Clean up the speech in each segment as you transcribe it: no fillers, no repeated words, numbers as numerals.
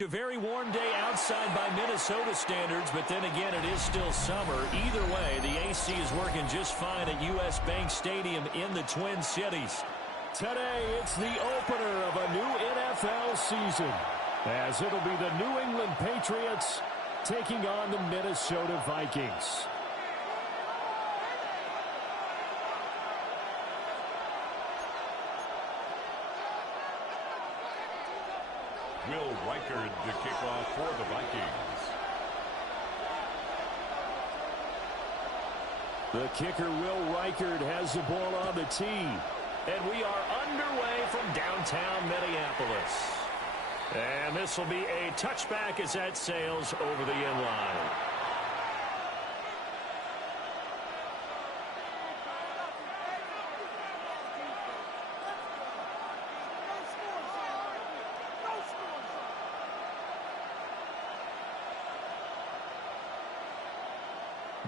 A very warm day outside by Minnesota standards, but then again, it is still summer. Either way, the AC is working just fine at U.S. Bank Stadium in the Twin Cities. Today, it's the opener of a new NFL season, as it'll be the New England Patriots taking on the Minnesota Vikings. Will Reichard to kick off for the Vikings. The kicker, Will Reichard, has the ball on the tee. And we are underway from downtown Minneapolis. And this will be a touchback as that sails over the end line.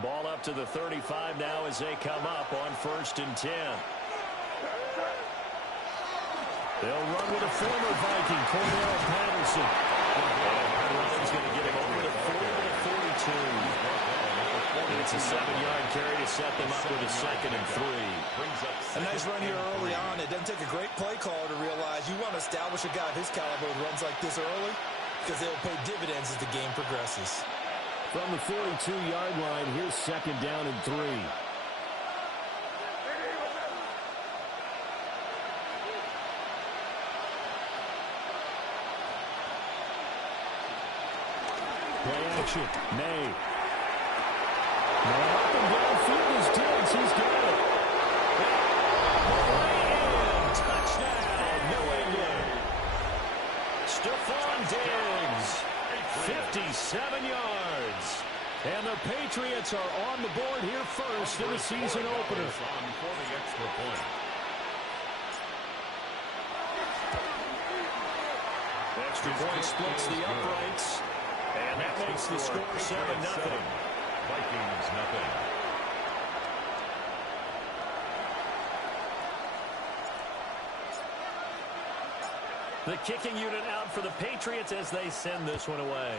Ball up to the 35 now as they come up on 1st and 10. They'll run with a former Viking, Cordell Patterson. And going to get him over to 42. It's a 7-yard carry to set them up with a 2nd and 3. A nice run here early on. It doesn't take a great play caller to realize you want to establish a guy of his caliber who runs like this early, because they'll pay dividends as the game progresses. From the 42-yard line, here's 2nd down and 3. Play action. May. Now up and downfield is Diggs. He's got it. Way in. Touchdown, New England. Stephon Diggs. 57 yards. And the Patriots are on the board here first in the season opener. On for the extra point. Extra point splits the uprights. And that makes the score 7-0. Vikings nothing. The kicking unit out for the Patriots as they send this one away.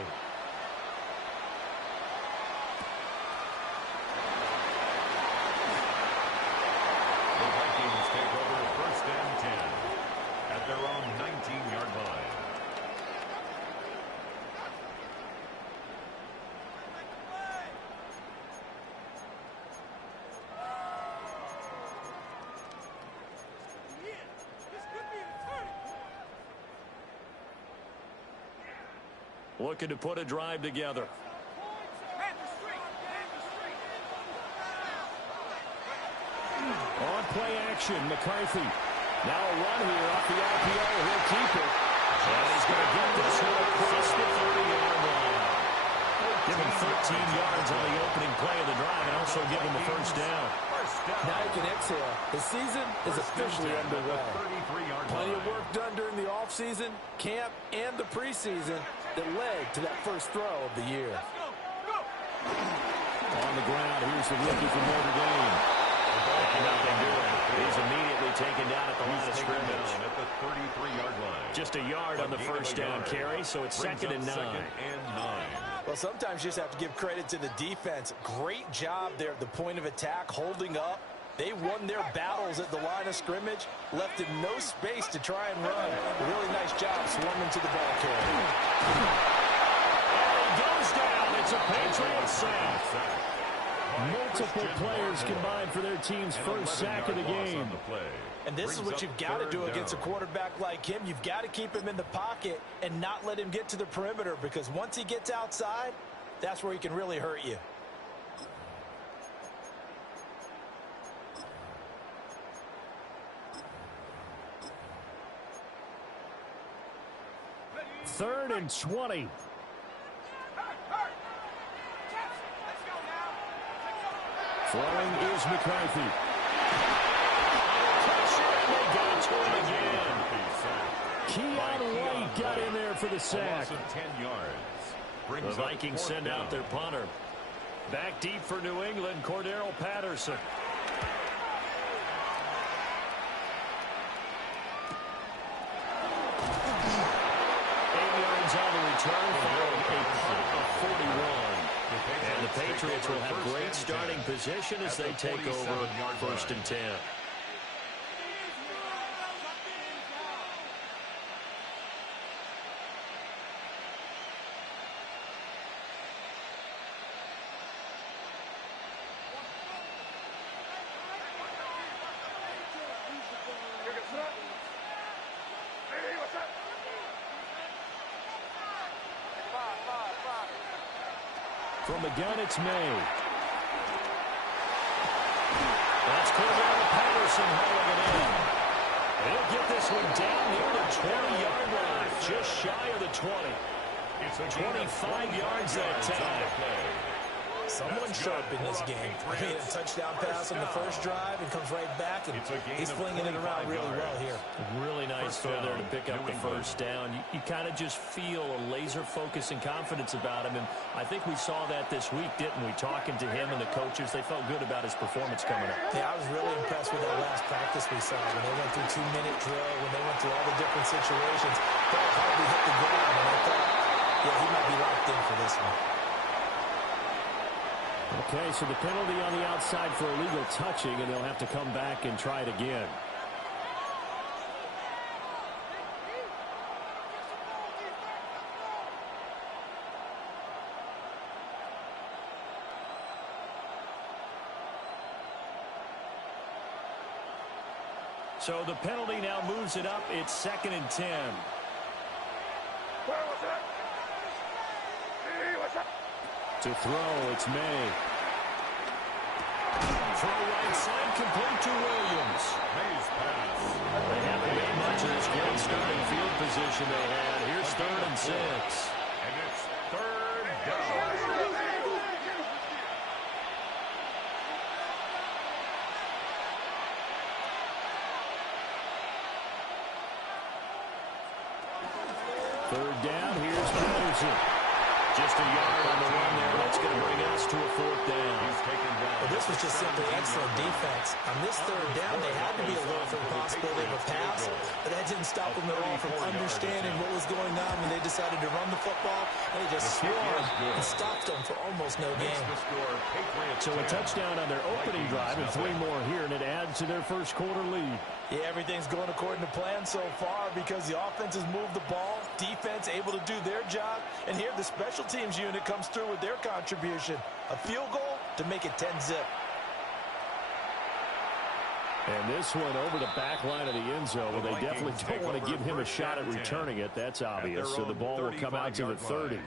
The Vikings take over 1st and 10 at their own 19-yard line. Looking to put a drive together. On play action, McCarthy. Now a run here off the RPO. He'll keep it. And he's going to get this one across the 30-yard line. Give him 13 yards on the opening play of the drive and also give him a 1st down. Now you can exhale. The season is officially underway. Plenty of work done during the offseason, camp, and the preseason that led to that first throw of the year. On the ground, here's the rookie from Notre Dame. Nothing doing. He's immediately taken down at the line of scrimmage. At the 33-yard line. Just a yard on the 1st down carry, so it's 2nd and 9. Well, sometimes you just have to give credit to the defense. Great job there at the point of attack, holding up. They won their battles at the line of scrimmage, left him no space to try and run. A really nice job swarming to the ball carrier. And he goes down. It's a Patriot sack. Multiple players combined for their team's first sack of the game. And this is what you've got to do against a quarterback like him. You've got to keep him in the pocket and not let him get to the perimeter, because once he gets outside, that's where he can really hurt you. Third and 20. Throwing is McCarthy. They got to him again. Keon White got in there for the sack. 10 yards. The Vikings send out their punter. Back deep for New England, Cordell Patterson. 8 yards on the return following a punt of 41. And the Patriots will have great starting position as they take over 1st and 10. From the gun, it's May. That's Cordell Patterson hauling it in. He'll get this one down near the 20-yard line, just shy of the 20. It's 25 yards that time. Someone sharp in this game. I mean, a touchdown pass on the first drive and comes right back, and he's flinging it around really well here. Really nice throw there to pick up the first down. You kind of just feel a laser focus and confidence about him, and I think we saw that this week, didn't we? Talking to him and the coaches, they felt good about his performance coming up. Yeah, I was really impressed with that last practice we saw when they went through 2-minute drill, when they went through all the different situations. Ball hardly hit the ground, and I thought, yeah, he might be locked in for this one. Okay, so the penalty on the outside for illegal touching, and they'll have to come back and try it again. So the penalty now moves it up. It's 2nd and 10. To throw, it's May. Throw right side, complete to Williams. May's pass. They haven't made much of this great starting field position they had. Here's 3rd and 6. And it's 3rd down. Third down, here's Patterson. Just a yard on the run there. That's going to bring us to a 4th down. He's taken down. Well, this was just simply excellent defense. On this 3rd down, they had to be alert for the possibility of a pass, but that didn't stop them at all from understanding what was going on when they decided to run the football. They just swarmed and stopped them for almost no gain. So a touchdown on their opening drive and 3 more here, and it adds to their first quarter lead. Yeah, everything's going according to plan so far because the offense has moved the ball, defense able to do their job, and here the special teams unit comes through with their contribution. A field goal to make it 10-zip. And this one over the back line of the end zone. Well, they definitely don't want to give him a shot at returning it. That's obvious. So the ball will come out to the 30.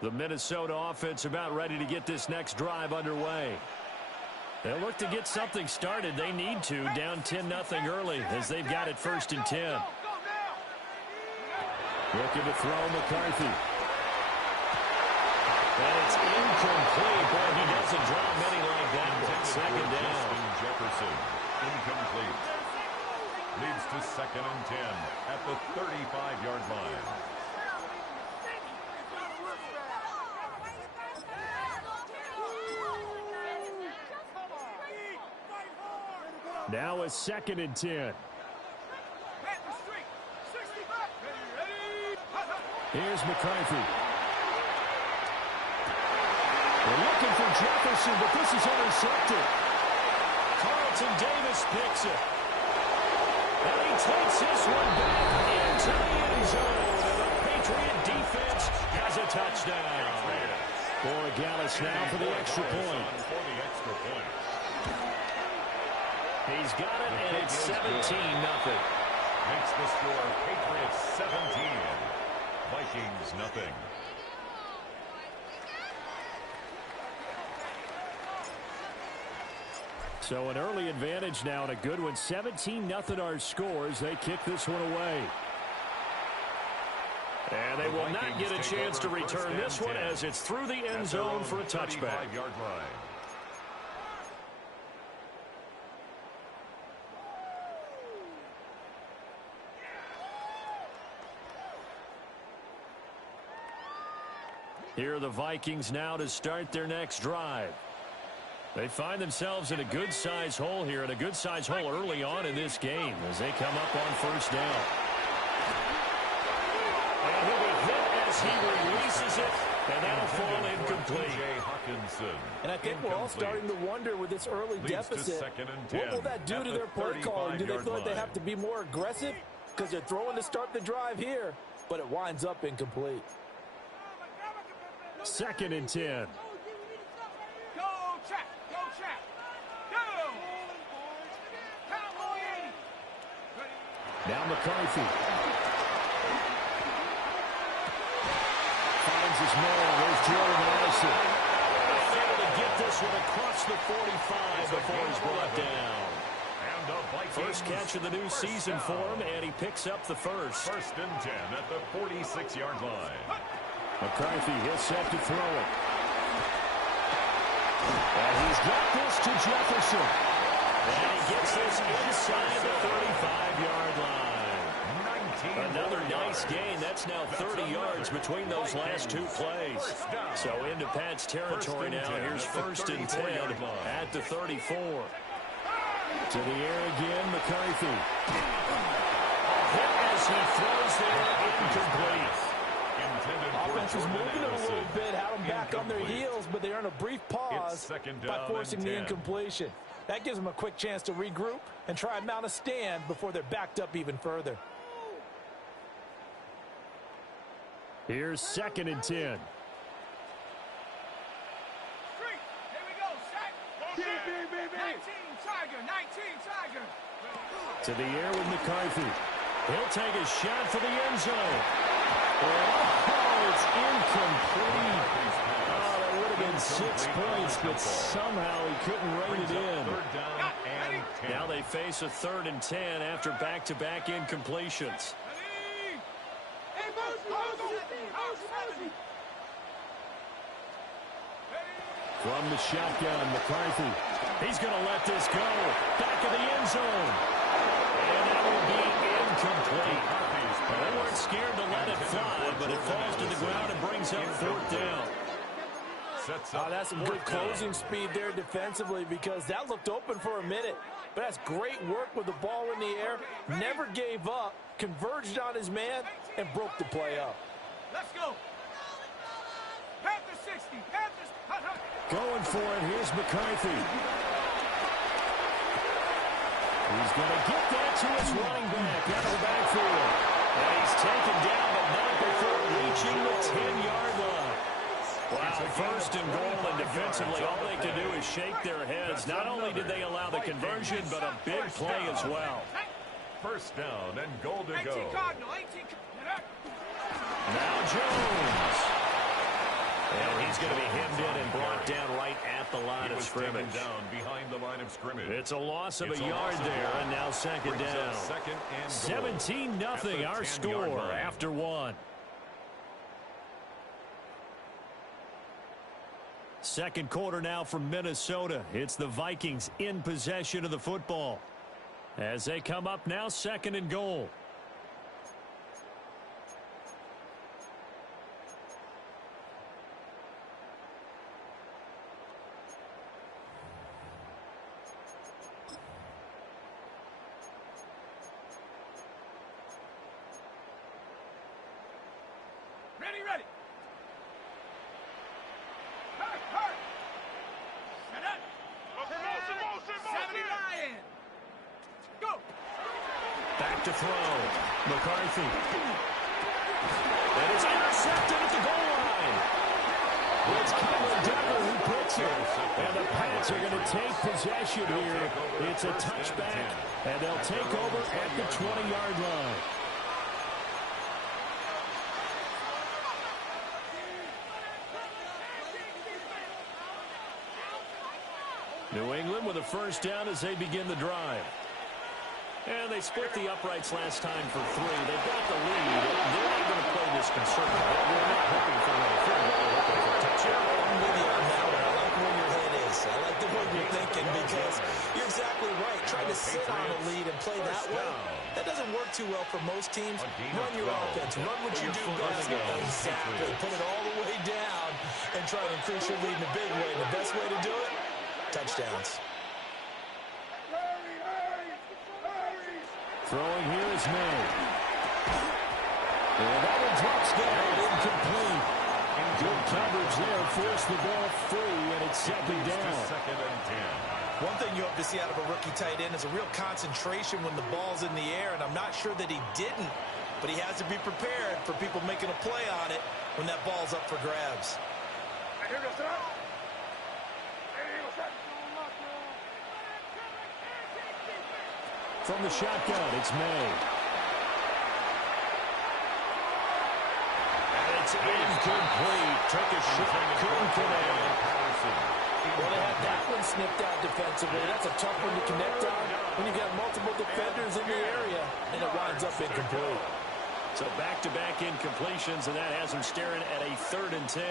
The Minnesota offense about ready to get this next drive underway. They'll look to get something started. They need to. Down 10-0 early as they've got it 1st and 10. Looking to throw McCarthy. And it's incomplete. Boy, he doesn't drop many like that. 2nd down. Jefferson, incomplete. Leads to 2nd and 10 at the 35-yard line. Now a 2nd and 10. Here's McCarthy. They're looking for Jefferson, but this is intercepted. Carlton Davis picks it. And he takes this one back into the end zone. And the Patriot defense has a touchdown. Borregales now for the extra point. He's got it, and it's 17-0. Makes the score Patriots 17, Vikings nothing. So an early advantage now and a good one. 17-0 our scores. They kick this one away. And they will not get a chance to return this one as it's through the end zone for a touchback. Here are the Vikings now to start their next drive. They find themselves in a good-sized hole here, and a good-sized hole early on in this game as they come up on first down. And he'll be hit as he releases it, and that'll fall incomplete. And I think we're all starting to wonder with this early deficit, what will that do to their play calling? Do they feel like they have to be more aggressive? Because they're throwing to start the drive here, but it winds up incomplete. 2nd and 10. Now McCarthy. Finds his man. There's Jordan Addison. Able to get this one across the 45 before he's brought down. First catch of the new season for him, and he picks up the first. 1st and 10 at the 46-yard line. McCarthy, he'll set to throw it. And he's got this to Jefferson. And he gets this inside the 35-yard line. Another nice gain. That's now 30 yards between those last two plays. So into Pat's territory now. Here's 1st and 10 at the 34. To the air again, McCarthy. Hit as he throws there, incomplete. Offense was moving them a little bit, had them back on their heels, but they earn a brief pause by forcing the incompletion. That gives them a quick chance to regroup and try and mount a stand before they're backed up even further. Here's 2nd and 10. Here we go, sack. 19, Tiger, 19, Tiger. To the air with McCarthy. He'll take a shot for the end zone. Oh, it's incomplete. Oh, that would have been 6 points, but somehow he couldn't rein it in. Now they face a 3rd and 10 after back-to-back incompletions. From the shotgun, McCarthy. He's going to let this go. Back of the end zone. And that will be incomplete. Well, they weren't scared to let it fly, but it falls to the ground and brings up 4th down. That's some good closing speed there defensively because that looked open for a minute. But that's great work with the ball in the air. Never gave up, converged on his man, and broke the play up. Let's go. Panthers 60. Panthers. Going for it. Here's McCarthy. He's going to get that to his running back out of the backfield. And he's taken down, but not before reaching the 10-yard line. Wow, 1st and goal, and defensively all they can do is shake their heads. Not only did they allow the conversion, but a big play as well. 1st down and goal to go. Now Jones. And he's going to be hemmed in and brought down right at the line of scrimmage. Down behind the line of scrimmage. It's a loss of a yard there, and now 2nd down. 17-0 our score after 1. 2nd quarter now from Minnesota. It's the Vikings in possession of the football. As they come up now, 2nd and goal. Ready. Hurt. Set up. 70 Lion. Go. Back to throw. McCarthy. And it's intercepted at the goal line. It's Kyle Decker who puts it. And the Pats are going to take possession here. It's a touchback, and they'll take over at the 20-yard line. New England with a 1st down as they begin the drive. And they split the uprights last time for 3. They've got the lead. They're not going to play this conservative. We're not hoping for no field. We're hoping for a touchdown. I'm with you on that one. I like where your head is. I like the way you're thinking because you're exactly right. Trying to sit on a lead and play that way, that doesn't work too well for most teams. Run your offense. Run what you do best. Exactly. Put it all the way down and try to increase your lead in a big way. The best way to do it, touchdowns. Throwing here is May. And that one drops down, incomplete. Good coverage there, forced the ball free, and it's second down. Second and 10. One thing you hope to see out of a rookie tight end is a real concentration when the ball's in the air, and I'm not sure that he didn't, but he has to be prepared for people making a play on it when that ball's up for grabs. From the shotgun, it's May. And it's incomplete. Took a shot, couldn't connect. Well, they had that one snipped out defensively. That's a tough one to connect on when you got multiple defenders in the area, and it winds up incomplete. So back-to-back incompletions, and that has them staring at a 3rd and 10.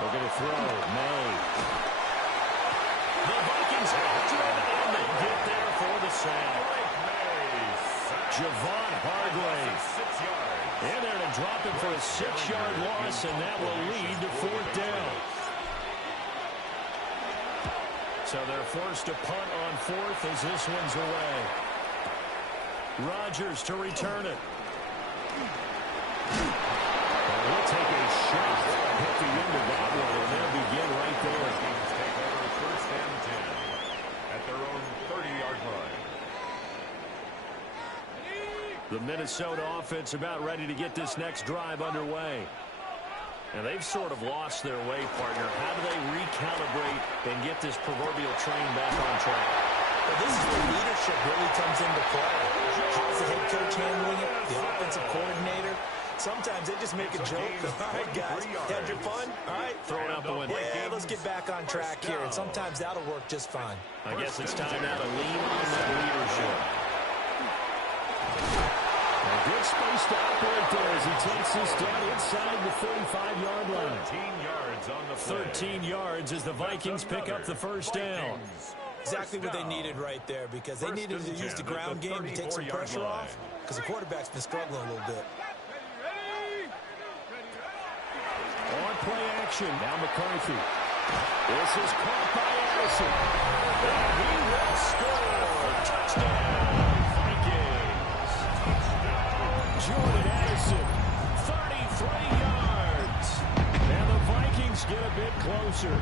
They're going to throw. May. The Vikings have to, and they get there for the sack. Javon Hargrave. 6 yards. And they're to drop it for a 6-yard loss, and that will lead to 4th down. So they're forced to punt on 4th as this one's away. Rodgers to return it. We'll take a shot at the end of that one, and they'll begin right there. Vikings take over 1st and 10 at their own 30-yard line. The Minnesota offense about ready to get this next drive underway. And they've sort of lost their way, partner. How do they recalibrate and get this proverbial train back on track? Well, this is where leadership really comes into play. How's the head coach handling it? The offensive coordinator? Sometimes they just make a joke. All right, guys, had your fun? All right. Throw it out the window. Yeah, let's get back on track here. And sometimes that'll work just fine. I guess it's time now to lean on that leadership. A good space to operate there as he takes this down inside the 35-yard line. 13 yards on the play. 13 yards as the Vikings pick up the 1st down. Exactly what they needed right there, because they needed to use the ground game to take some pressure off, because the quarterback's been struggling a little bit. On play action, now McCarthy. This is caught by Addison. And he will score. Touchdown, Vikings. Jordan Addison, 33 yards. And the Vikings get a bit closer.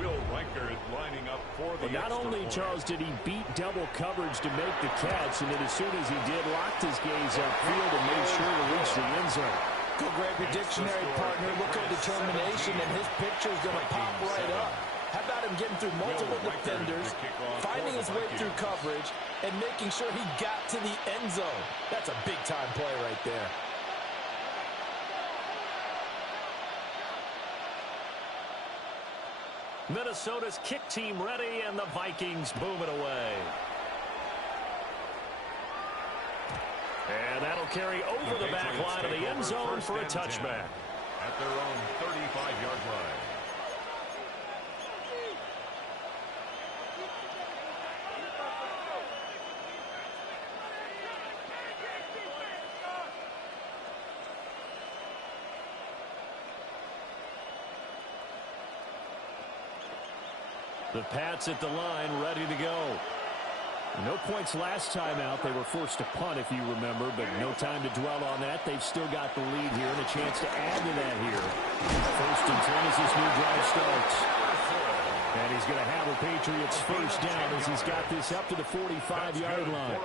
Will Reichard lining up for the Not only, point. Charles, did he beat double coverage to make the catch, and then as soon as he did, locked his gaze upfield and made sure to reach the end zone. Go grab your dictionary, partner. Look at determination, and his picture is going to pop right up. How about him getting through multiple defenders, finding his way through coverage, and making sure he got to the end zone? That's a big-time play right there. Minnesota's kick team ready, and the Vikings boom it away. And that'll carry over the back line of the end zone for a touchback. At their own 35-yard line. The Pats at the line, ready to go. No points last time out. They were forced to punt, if you remember, but no time to dwell on that. They've still got the lead here and a chance to add to that here. 1st and 10 as this new drive starts. And he's going to have the Patriots 1st down as he's got this up to the 45-yard line.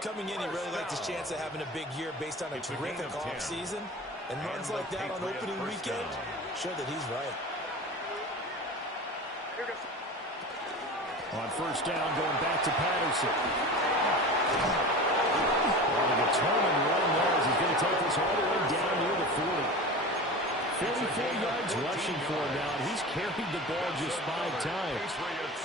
Coming in, he really liked his chance of having a big year based on a terrific offseason. And runs like that on opening weekend, show that he's right. On 1st down, going back to Patterson. On a determined run there as he's going to take this all the way down near the 40. 44 yards rushing for him now, and he's carried the ball just 5 times.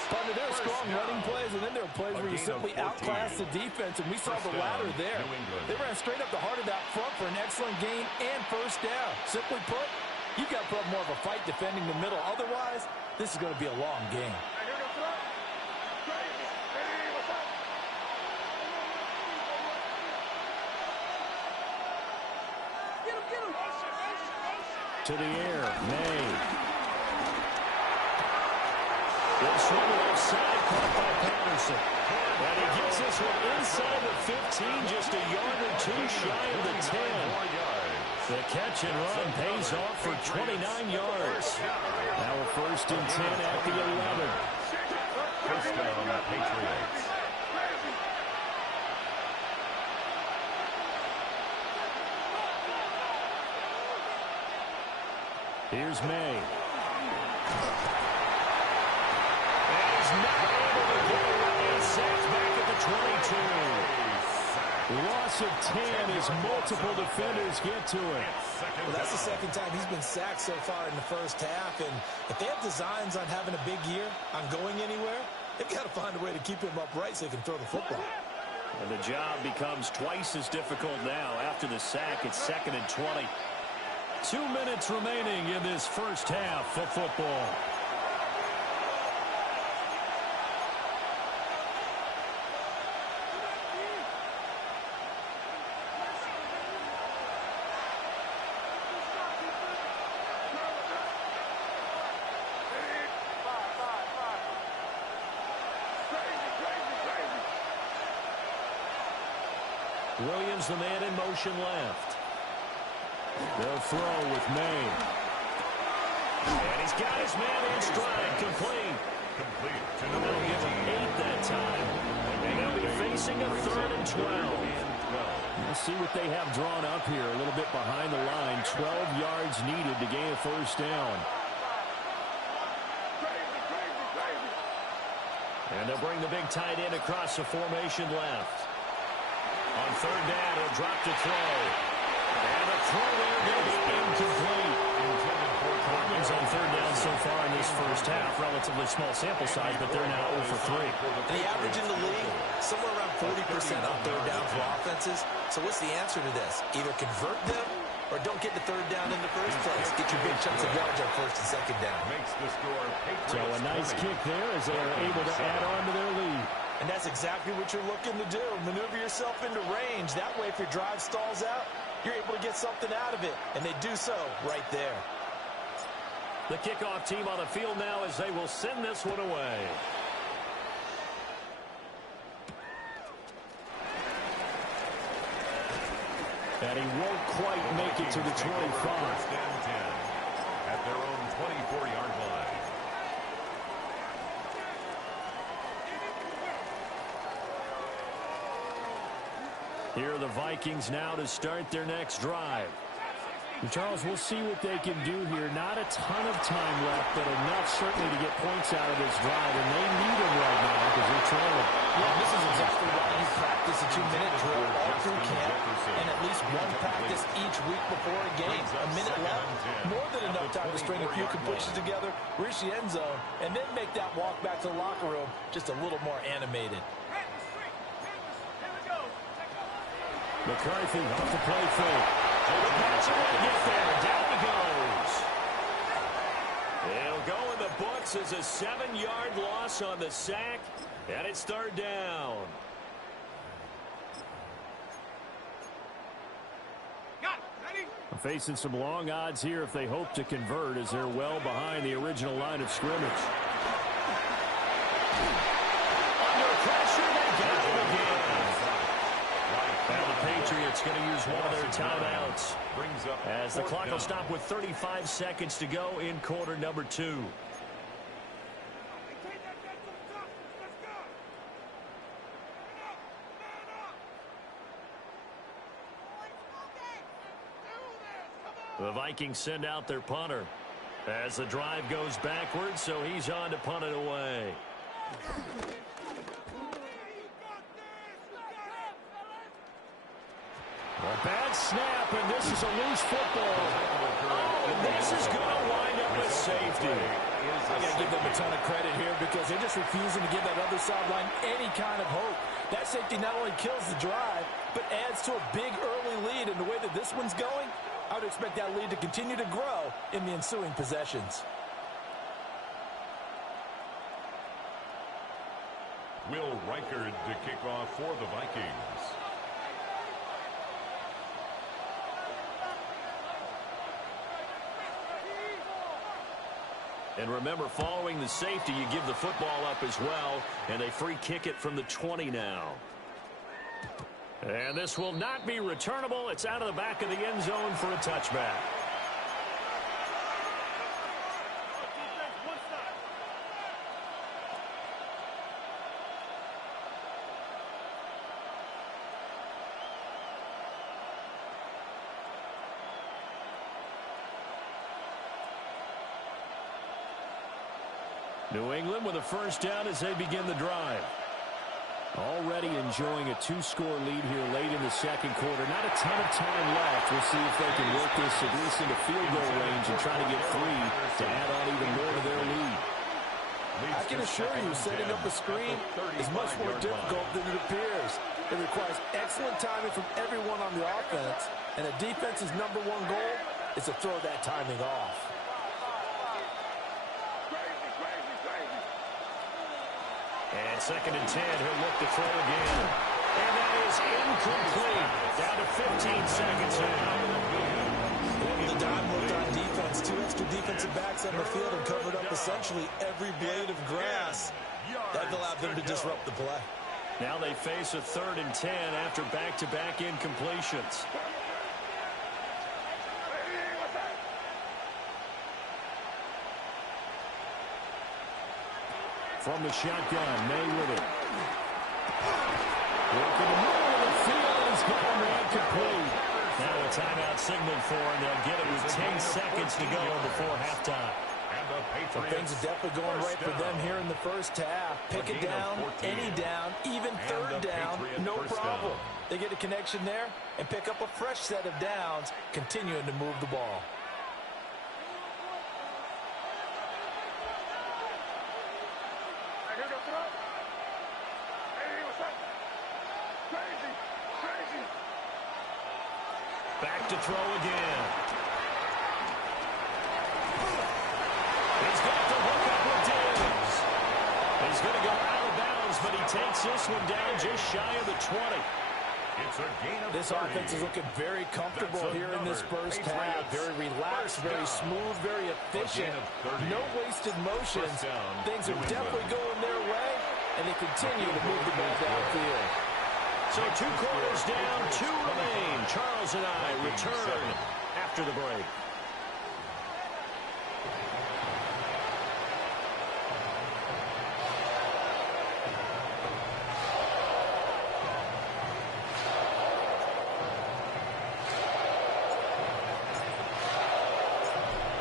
But there are strong running plays, and then there are plays where you simply outclass the defense, and we saw the latter there. They ran straight up the heart of that front for an excellent gain and 1st down. Simply put, you've got to put up more of a fight defending the middle. Otherwise, this is going to be a long game. To the air, May. This one left side, caught by Patterson. And he gets this one inside the 15, just a yard or two shy of the 10. The catch and run pays off for 29 yards. Now a 1st and 10 at the 11. First down, Patriots. Here's May. And he's not able to get away. Sacked back at the 22. Loss of 10 as multiple defenders get to it. Well, that's the 2nd time he's been sacked so far in the first half. And if they have designs on having a big year, on going anywhere, they've got to find a way to keep him upright so they can throw the football. And the job becomes twice as difficult now. After the sack, it's 2nd and 20. 2 minutes remaining in this first half of football. Williams, the man in motion left. They'll throw with May. And he's got his man in stride. Complete. They'll give him 8 that time. And they'll be facing a 3rd and 12. Let's see what they have drawn up here. A little bit behind the line. 12 yards needed to gain a 1st down. And they'll bring the big tight end across the formation left. On 3rd down, he'll drop to throw. And the throw there going to be incomplete. Cardinals on 3rd down so far in this first half. Relatively small sample size, but they're now 0 for 3. And the average in the league, somewhere around 40% on 3rd down for offenses. So what's the answer to this? Either convert them or don't get the 3rd down in the first place. Get your big chunks of yards on 1st and 2nd down. Makes the score. So a nice kick there as they are able to add on to their lead. And that's exactly what you're looking to do. Maneuver yourself into range. That way, if your drive stalls out, you're able to get something out of it. And they do so right there. The kickoff team on the field now as they will send this one away. And he won't quite make it to the 25. 1st and 10 at their own 24-yard line. Here are the Vikings now to start their next drive. And Charles, we'll see what they can do here. Not a ton of time left, but enough certainly to get points out of this drive. And they need them right now because they're trailing. Yeah, this is exactly why you practice a 2-minute drill all through camp and at least one practice each week before a game. A minute left, more than enough time to string a few completions together, reach the end zone, and then make that walk back to the locker room just a little more animated. McCarthy off the play fake. The Pats are going to get there. Down he goes. It'll go in the books as a 7-yard loss on the sack, and it's 3rd down. Facing some long odds here if they hope to convert as they're well behind the original line of scrimmage. Under pressure, they got him again. Now the Patriots going to use one of their timeouts as the clock will stop with 35 seconds to go in quarter number 2. The Vikings send out their punter as the drive goes backwards, so he's on to punt it away. A bad snap, and this is a loose football. Oh, and this is going to wind up with safety. I'm going to give them a ton of credit here because they're just refusing to give that other sideline any kind of hope. That safety not only kills the drive, but adds to a big early lead. And the way that this one's going, I would expect that lead to continue to grow in the ensuing possessions. Will Reichard to kick off for the Vikings. And remember, following the safety, you give the football up as well, and they free kick it from the 20 now. And this will not be returnable. It's out of the back of the end zone for a touchback. New England with a first down as they begin the drive. Already enjoying a two-score lead here late in the second quarter. Not a ton of time left. We'll see if they can work this at least into field goal range and try to get three to add on even more to their lead. I can assure you, setting up a screen is much more difficult than it appears. It requires excellent timing from everyone on the offense, and a defense's number one goal is to throw that timing off. And 2nd and 10, he'll look to throw again. And that is incomplete. Down to 15 seconds now. The dime looked on defense. 2 extra defensive backs on the field and covered up essentially every blade of grass. That allowed them to disrupt the play. Now they face a 3rd and 10 after back-to-back incompletions. From the shotgun, May with it. Working the middle of the field, he's gone incomplete. Now a timeout signaled for, and they'll get it with 10 seconds to go before halftime. So things are definitely going right for them here in the first half. Pick it down, any down, even 3rd down, no problem. They get a connection there and pick up a fresh set of downs, continuing to move the ball. Back to throw again. He's got to hook up with Davis. He's going to go out of bounds, but he takes this one down just shy of the 20. It's a gain of This 30. offense is looking very comfortable here in this first half. Very relaxed, very smooth, very efficient. No wasted motions. Things are definitely going their way, and they continue to move the ball downfield. So 2 quarters down, 2 remain. Charles and I return after the break.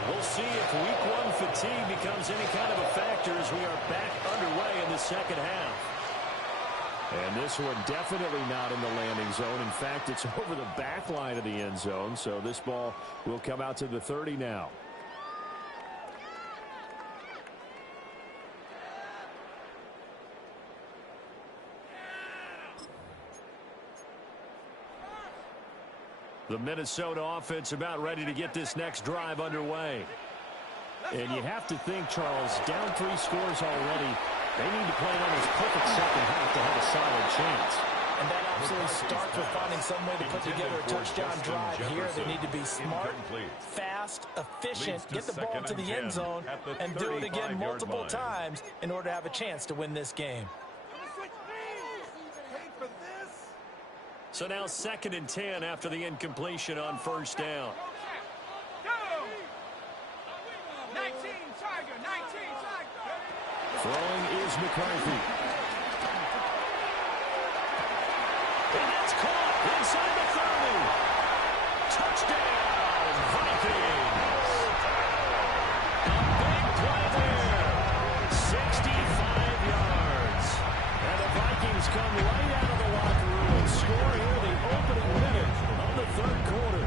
We'll see if week 1 fatigue becomes any kind of a factor as we are back underway in the second half. And this one definitely not in the landing zone. In fact, it's over the back line of the end zone. So this ball will come out to the 30 now. The Minnesota offense about ready to get this next drive underway. And you have to think, Charles, down 3 scores already. They need to play an almost perfect second half to have a solid chance. And that absolutely starts with finding some way to put together a touchdown drive here. They need to be smart, fast, efficient, get the ball to the end zone, and do it again multiple times in order to have a chance to win this game. So now 2nd and 10 after the incompletion on first down. Throwing is McCarthy. And that's caught inside the 30. Touchdown, Vikings. A big play there. 65 yards. And the Vikings come right out of the locker room and score here the opening minute of the 3rd quarter.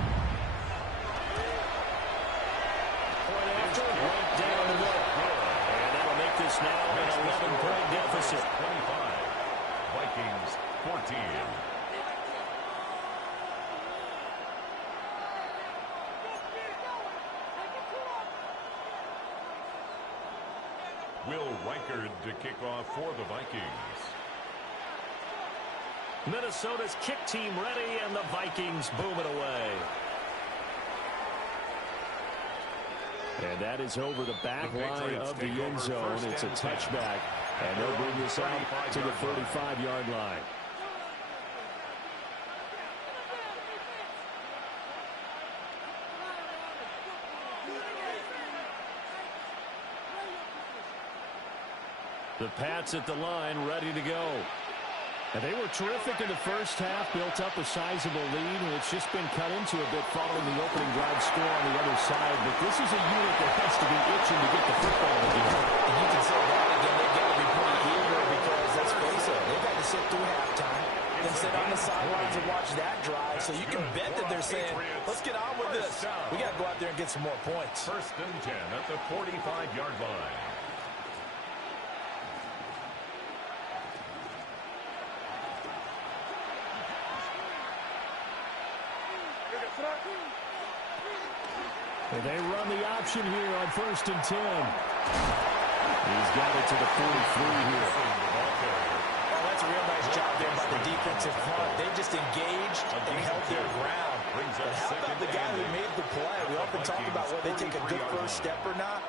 Point after, right down the middle. This now an 11-point deficit. 25. Vikings 14. Will Reichard to kick off for the Vikings. Minnesota's kick team ready, and the Vikings boom it away. And that is over the back line of the end zone. It's a touchback. And they'll bring this out to the 35-yard line. The Pats at the line, ready to go. And they were terrific in the first half, built up a sizable lead, and it's just been cut into a bit following the opening drive score on the other side. But this is a unit that has to be itching to get the football again. And you can say that again, they've got to be pretty eager because, let's face it, they've had to sit through halftime, then sit on the sidelines and watch that drive. So you can bet that they're saying, let's get on with this. We got to go out there and get some more points. 1st and 10 at the 45-yard line. And they run the option here on 1st and 10. He's got it to the 43 here. Oh, that's a real nice job there by the defensive front. They just engaged and held their ground. But how about the guy who made the play? We often talk about whether they take a good first step or not.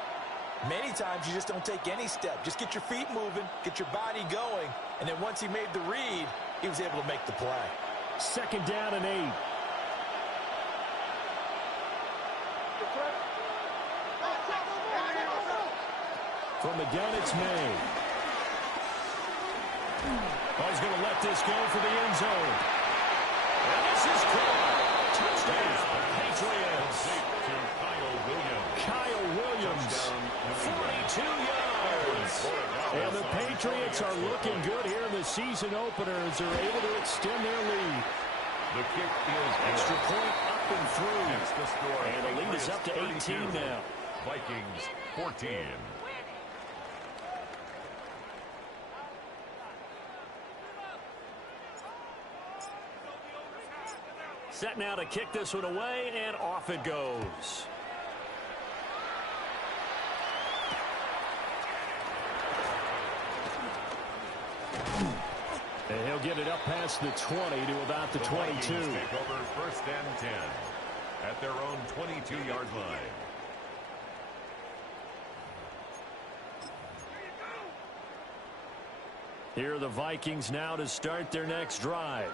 Many times you just don't take any step. Just get your feet moving, get your body going, and then once he made the read, he was able to make the play. 2nd down and 8. From the gun, it's May. Oh, he's going to let this go for the end zone. And this is caught. Touchdown, Patriots. Kyle Williams, 42 yards. And the Patriots are looking good here in the season openers. They're able to extend their lead. The kick is extra point up and through. That's the score. And the lead is up to 18 now. Vikings 14. Set now to kick this one away, and off it goes. And he'll get it up past the 20 to about the 22. Take over 1st and 10 at their own 22-yard line. Here are the Vikings now to start their next drive.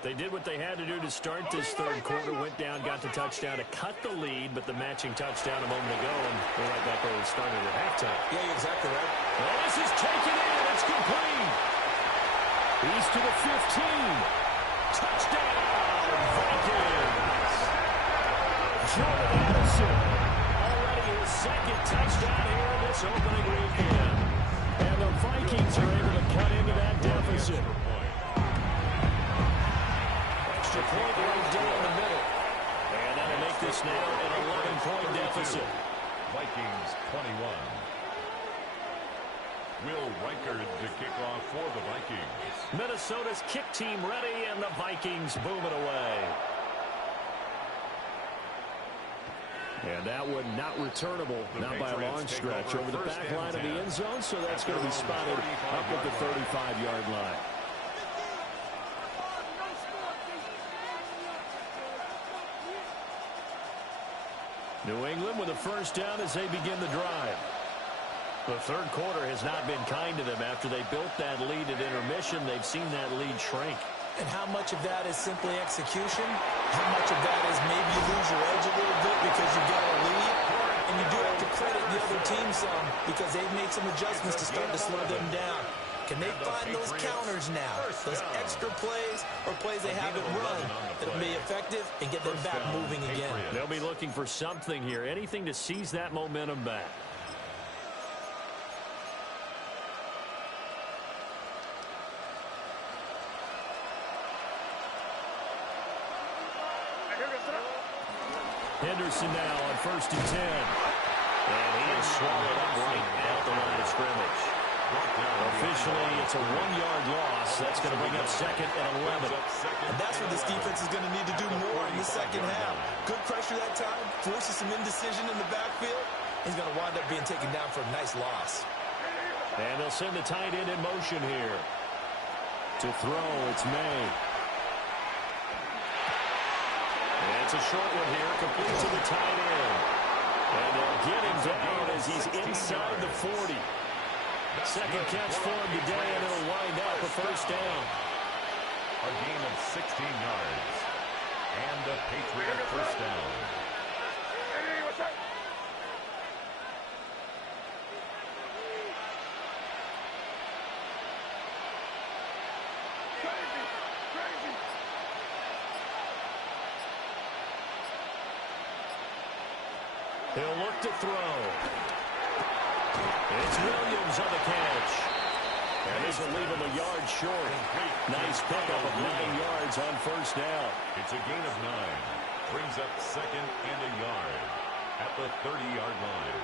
They did what they had to do to start this third quarter, went down, got the touchdown to cut the lead, but the matching touchdown a moment ago, and we're right back where we started at halftime. Yeah, you're exactly right. Well, this is taken in. It's complete. He's to the 15. Touchdown, Vikings. Jordan Addison, already his 2nd touchdown here in this opening weekend. And the Vikings are able to cut into that deficit. Extra point right down the middle. And that'll make this now an 11-point deficit. Vikings 21. Will Reichard to kick off for the Vikings. Minnesota's kick team ready, and the Vikings boom it away. And that one not returnable, not by a long stretch, over the back line of the end zone, so that's going to be spotted up at the 35-yard line. New England with a 1st down as they begin the drive. The third quarter has not been kind to them. After they built that lead at intermission, they've seen that lead shrink. And how much of that is simply execution? How much of that is maybe you lose your edge a little bit because you got a lead? And you do have to credit the other team some because they've made some adjustments to start to slow them down. Can they find those counters now? Those extra plays or plays they haven't run that'll be effective and get them back moving again. They'll be looking for something here, anything to seize that momentum back. Henderson now on 1st and 10. And he is swallowed up right at the line of scrimmage. Officially, it's a 1-yard loss. That's going to bring up 2nd and 11. And that's what this defense is going to need to do more in the second half. Good pressure that time, forces some indecision in the backfield. He's going to wind up being taken down for a nice loss. And they'll send the tight end in motion here. To throw, it's May. And it's a short one here, complete to the tight end. And they'll get him down as he's inside the 40. Second catch for him today, and it'll wind up a first down. A gain of 16 yards. And a Patriot first down. He'll look to throw. It's Williams on the catch. And this will leave him a yard short. Nice pickup of 9 yards on first down. It's a gain of 9. Brings up second and a yard at the 30-yard line.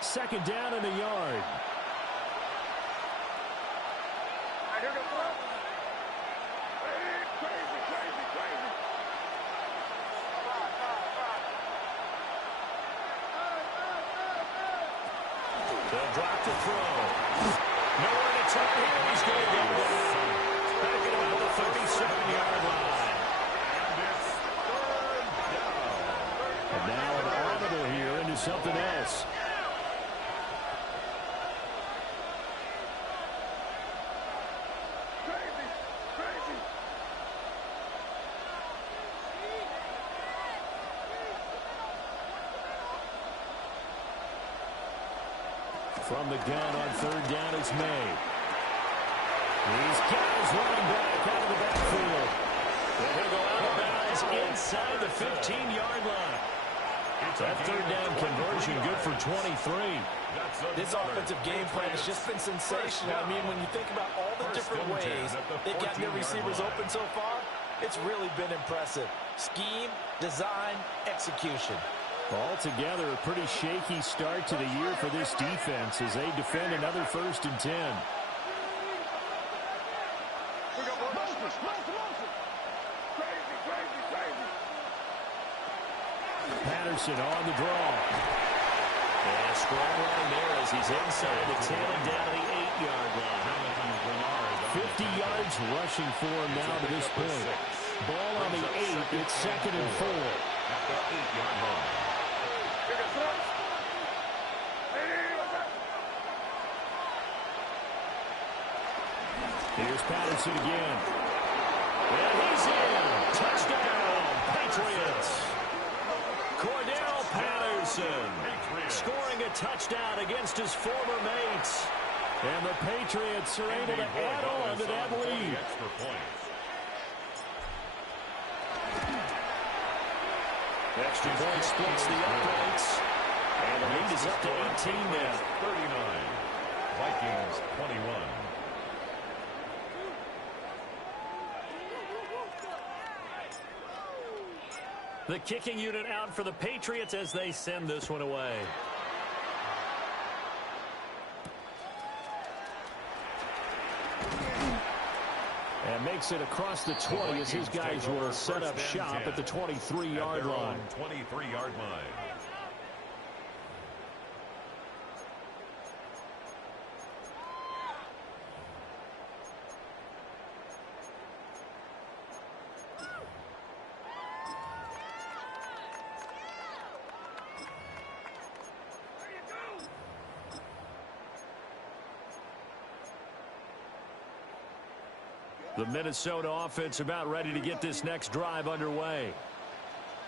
Second down and a yard. They'll drop to throw. Nowhere to turn here. He's going to go down. Back at about the 37-yard line. And now an audible here into something else. From the gun on third down, it's May. He's got his running back out of the backfield. And he'll go out of bounds inside the 15-yard line. That third down conversion good for 23. This offensive game plan has just been sensational. I mean, when you think about all the different ways they've gotten their receivers open so far, it's really been impressive. Scheme, design, execution. Altogether, a pretty shaky start to the year for this defense as they defend another 1st and 10. Patterson on the draw. And a strong line there as he's inside the 10 and down to the 8-yard line. 50 yards rushing for him now to this point. Ball on the 8. It's 2nd and 4. At the 8-yard line. Here's Patterson again. And he's in. Touchdown, Patriots. Cordell Patterson scoring a touchdown against his former mates. And the Patriots are able to add on to that lead. Extra point splits the uprights. And the lead is up to 18 now. 39. Vikings 21. The kicking unit out for the Patriots as they send this one away. And makes it across the 20 as his guys will set up shop at the 23-yard line. 23-yard line. The Minnesota offense about ready to get this next drive underway.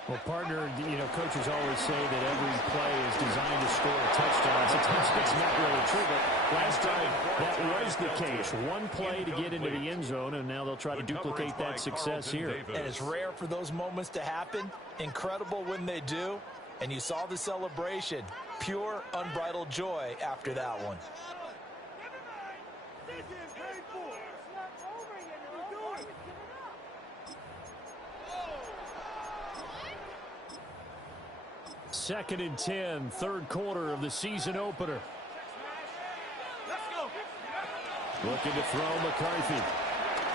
Well, partner, coaches always say that every play is designed to score a touchdown. Sometimes it's not really true, but last time that was the case. One play to get into the end zone, and now they'll try to duplicate that success here. And it's rare for those moments to happen. Incredible when they do. And you saw the celebration. Pure, unbridled joy after that one. Second and 10, third quarter of the season opener. Looking to throw McCarthy.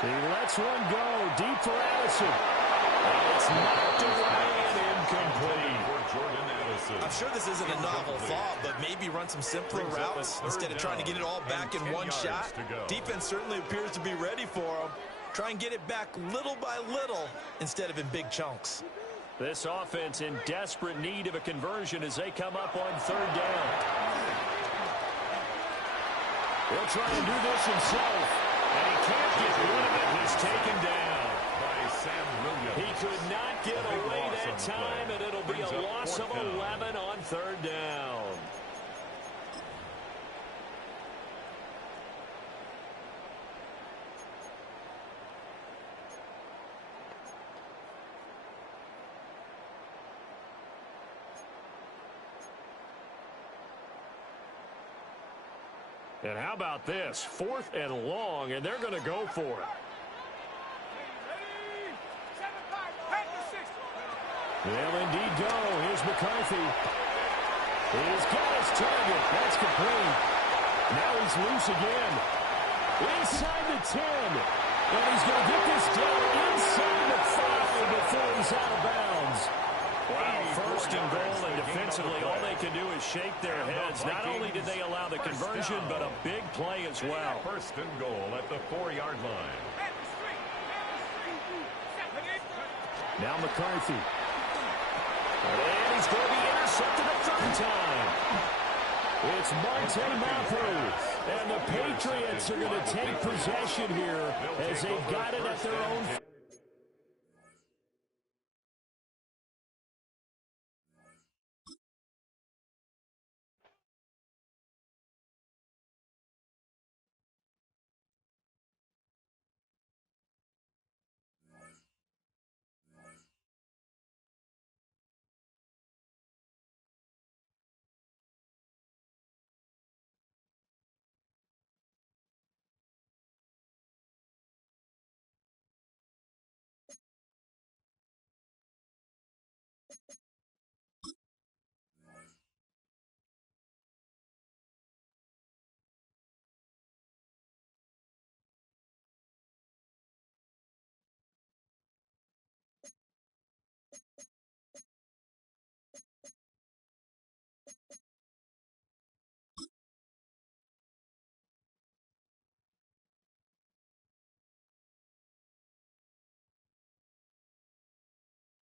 He lets one go deep for Addison. And it's knocked away and incomplete. For Jordan Addison. I'm sure this isn't a novel thought, but maybe run some simpler routes instead of trying to get it all back in one shot. Defense certainly appears to be ready for them. Try and get it back little by little instead of in big chunks. This offense in desperate need of a conversion as they come up on third down. He'll try and do this himself, and he can't get rid of it. He's taken down by Sam Williams. He could not get away that time, and it'll be a loss of 11 on third down. And how about this? 4th and long, and they're going to go for it. They'll indeed go. Here's McCarthy. He's got his target. That's complete. Now he's loose again. Inside the 10. And he's going to get this down inside the 5 before he's out of bounds. Wow, 1st and goal, and defensively all they can do is shake their heads. Not only did they allow the conversion, but a big play as well. 1st and goal at the 4-yard line. Now McCarthy. And he's going to be intercepted a 3rd time. It's Monte Mapu. And the Patriots are going to take possession here as they've got it at their own.